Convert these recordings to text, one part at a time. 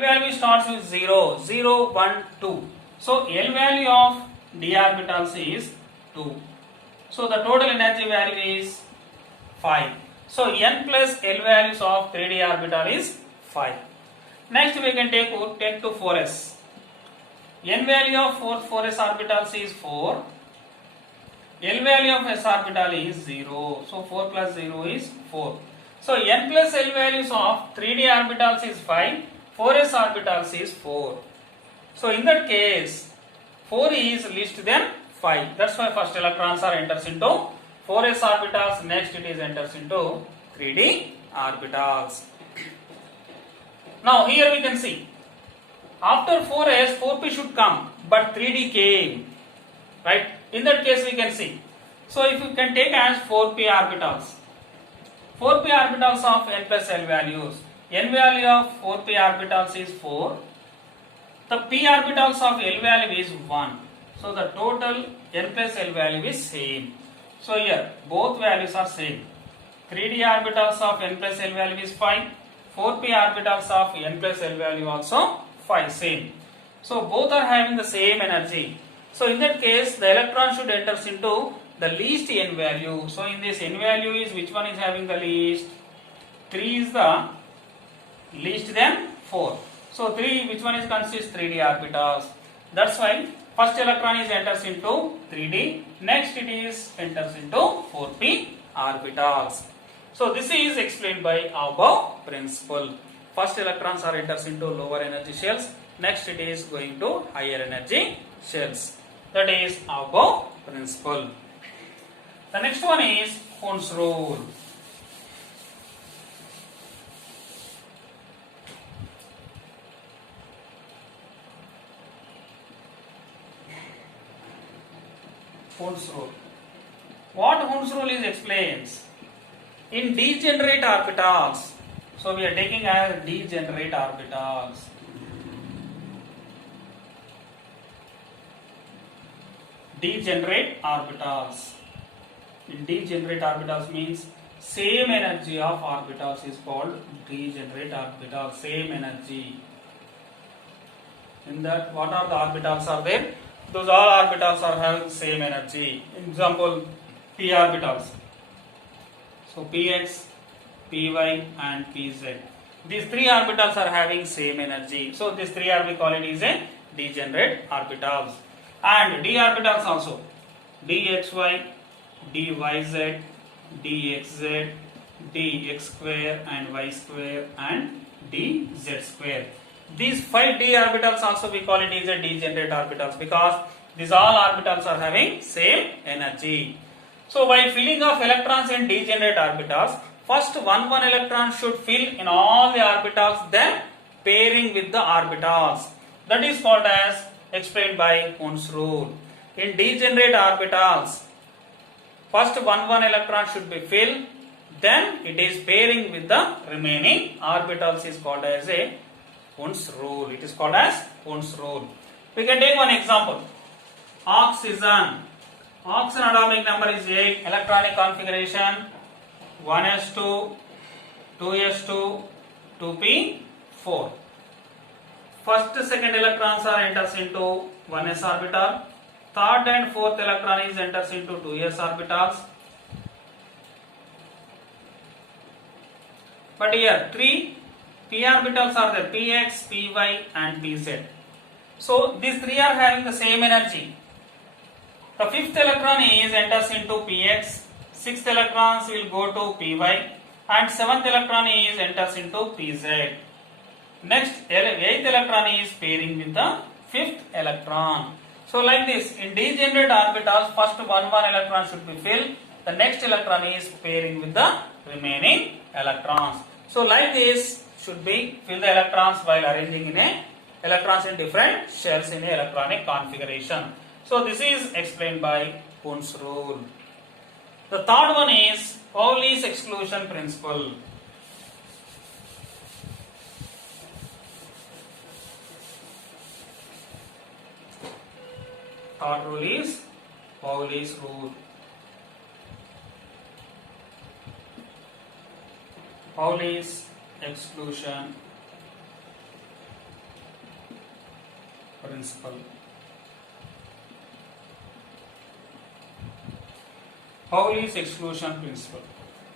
Value starts with 0, 0, 1, 2. So L value of d orbitals is 2. So the total energy value is 5. So n plus L values of 3d orbital is 5. Next we can take to 4s. N value of 4s orbitals is 4. L value of s orbital is 0. So 4 plus 0 is 4. So n plus L values of 3d orbitals is 5. 4s orbitals is 4. So in that case 4 is least than 5. That's why first electrons are enters into 4s orbitals, next it is enters into 3d orbitals. Now here we can see after 4s 4p should come, but 3d came, right? In that case we can see. So if you can take as 4p orbitals, 4p orbitals of n plus L values, n value of 4p orbitals is 4, the p orbitals of L value is 1. So the total n plus L value is same. So here both values are same. 3d orbitals of n plus L value is 5, 4p orbitals of n plus L value also 5, same. So both are having the same energy. So in that case the electron should enters into the least n value. So in this n value is which one is having the least? 3 is the least than 4. So 3, which one is consists 3d orbitals. That's why first electron is enters into 3d, next it is enters into 4p orbitals. So this is explained by above principle. First electrons are enters into lower energy shells, next it is going to higher energy shells. That is above principle. The next one is Hund's rule. Hund's rule. What Hund's rule is explains in degenerate orbitals. So we are taking as degenerate orbitals. Degenerate orbitals. In degenerate orbitals means same energy of orbitals is called degenerate orbitals. Same energy. In that, what are the orbitals are there? Those all orbitals are having same energy. Example, p orbitals. So px, py and pz. These three orbitals are having same energy. So these three are we call it is a degenerate orbitals. And d orbitals also. dxy, dyz, dxz, dx square and y square and dz square. These 5 d orbitals also we call it is a degenerate orbitals because these all orbitals are having same energy. So while filling of electrons in degenerate orbitals, first one electron should fill in all the orbitals, then pairing with the orbitals. That is called as explained by Hund's rule. In degenerate orbitals, first one electron should be filled, then it is pairing with the remaining orbitals is called as a Hund's rule. It is called as Hund's rule. We can take one example. Oxygen. Oxygen atomic number is 8. Electronic configuration 1s2, 2s2, 2p4. First, second electrons are enters into 1s orbital. Third and fourth electron is enters into 2s orbitals. But here 3 p orbitals are there, px, py and pz. So these three are having the same energy. The fifth electron is enters into px, sixth electrons will go to py and seventh electron is enters into pz. Next eighth electron is pairing with the fifth electron. So like this, in degenerate orbitals, first one electron should be filled, the next electron is pairing with the remaining electrons. So like this should be fill the electrons while arranging in a electrons in different shells in a electronic configuration. So this is explained by Hund's rule. The third one is Pauli's exclusion principle. Third rule is Pauli's rule. Pauli's exclusion principle. Pauli's exclusion principle.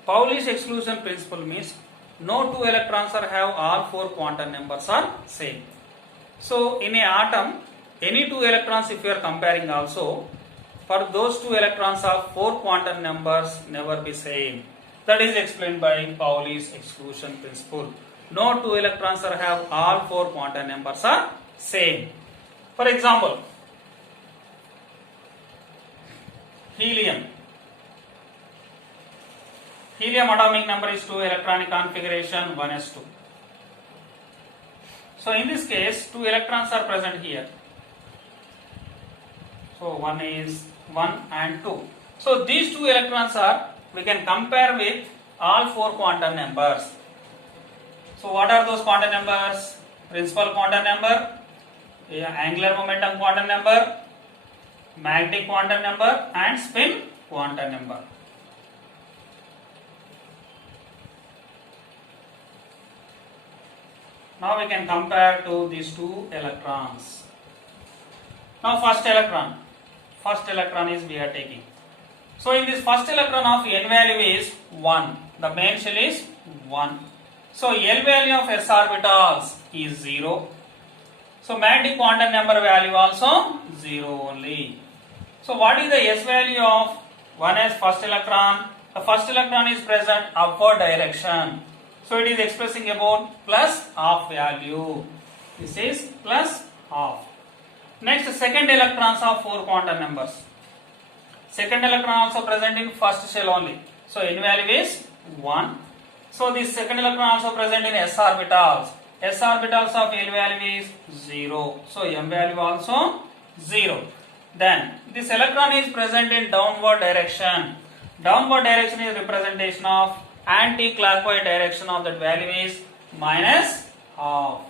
Pauli's exclusion principle means no two electrons are have all four quantum numbers are same. So in a atom, any two electrons if you are comparing also, for those two electrons of four quantum numbers never be same. That is explained by Pauli's exclusion principle. No two electrons are have all four quantum numbers are same. For example, helium. Helium atomic number is 2, electronic configuration 1s2. So in this case, two electrons are present here. So one is 1 and 2. So these two electrons are, we can compare with all four quantum numbers. So what are those quantum numbers? Principal quantum number, angular momentum quantum number, magnetic quantum number and spin quantum number. Now we can compare to these two electrons. Now first electron is we are taking. So in this first electron of n value is 1. The main shell is 1. So L value of s orbitals is 0. So magnetic quantum number value also 0 only. So what is the s value of 1s first electron? The first electron is present upward direction. So it is expressing about plus half value. This is plus half. Next, second electrons of four quantum numbers. Second electron also present in first shell only. So n value is 1. So this second electron also present in s orbitals. S orbitals of L value is 0. So m value also 0. Then this electron is present in downward direction. Downward direction is representation of anti-clockwise direction of that value is minus half.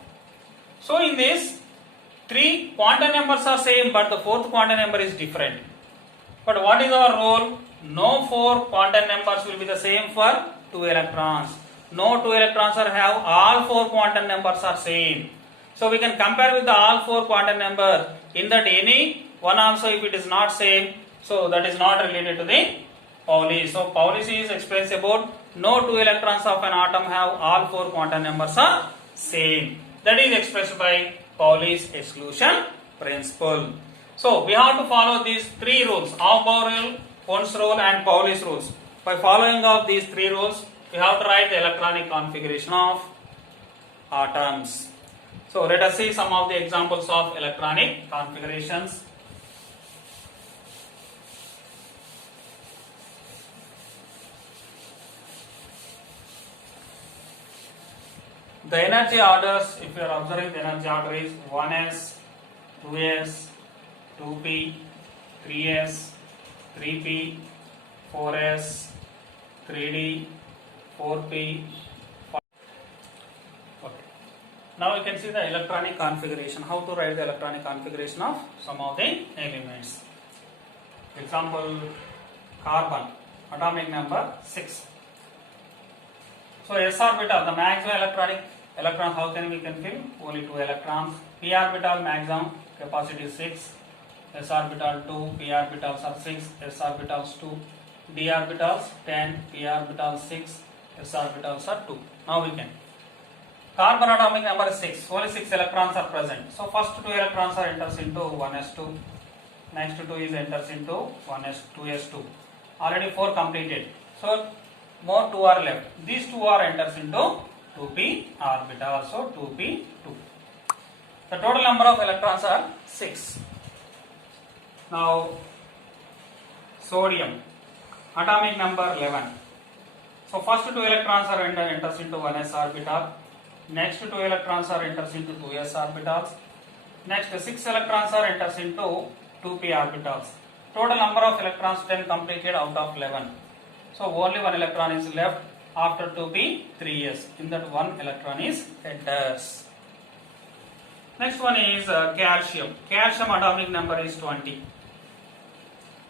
So in this, three quantum numbers are same but the fourth quantum number is different. But what is our rule? No four quantum numbers will be the same for two electrons. No two electrons are have all four quantum numbers are same. So we can compare with the all four quantum number. In that any one also if it is not same, so that is not related to the Pauli. So Pauli is explains about no two electrons of an atom have all four quantum numbers are same. That is expressed by Pauli's exclusion principle. So we have to follow these three rules: Aufbau rule, Pond's rule and Pauli's rules. By following of these three rules, we have to write the electronic configuration of atoms. So let us see some of the examples of electronic configurations. The energy orders, if you are observing, the energy order is 1s, 2s, 2p, 3s, 3p, 4s, 3d, 4p. 5. Okay. Now you can see the electronic configuration. How to write the electronic configuration of some of the elements. Example, carbon, atomic number 6. So s orbital, the maximum electronic electron, how can we can fill? Only 2 electrons. P orbital maximum capacity 6. S orbital 2, P orbitals are 6, S orbitals 2, D orbitals 10, P orbitals 6, S orbitals are 2. Now we can. Carbon atomic number is 6, only 6 electrons are present. So first 2 electrons are enters into 1s2, next 2 is enters into 2s2. Already 4 completed. So more 2 are left. These 2 are enters into 2p orbital. So 2p2. The total number of electrons are 6. Now sodium, atomic number 11. So first 2 electrons are enters into 1s orbital. Next 2 electrons are enters into 2s orbitals. Next 6 electrons are enters into 2p orbitals. Total number of electrons 10 completed out of 11. So only 1 electron is left after 2p 3s. In that 1 electron is enters. Next one is calcium. Calcium atomic number is 20.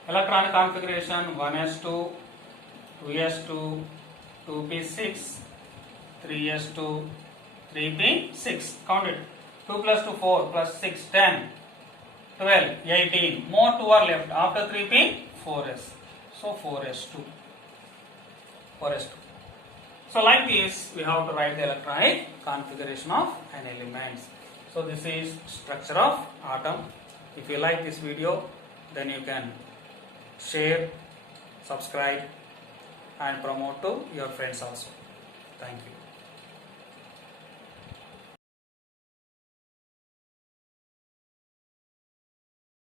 Electronic configuration 1s2, 2s2, 2p6, 3s2, 3p6. Count it. 2 plus 2 4 plus 6 10. 12, 18. More 2 are left. After 3p, 4s. So 4s2. 4s2. So like this, we have to write the electronic configuration of an element. So this is structure of atom. If you like this video, then you can share, subscribe and promote to your friends also. Thank you.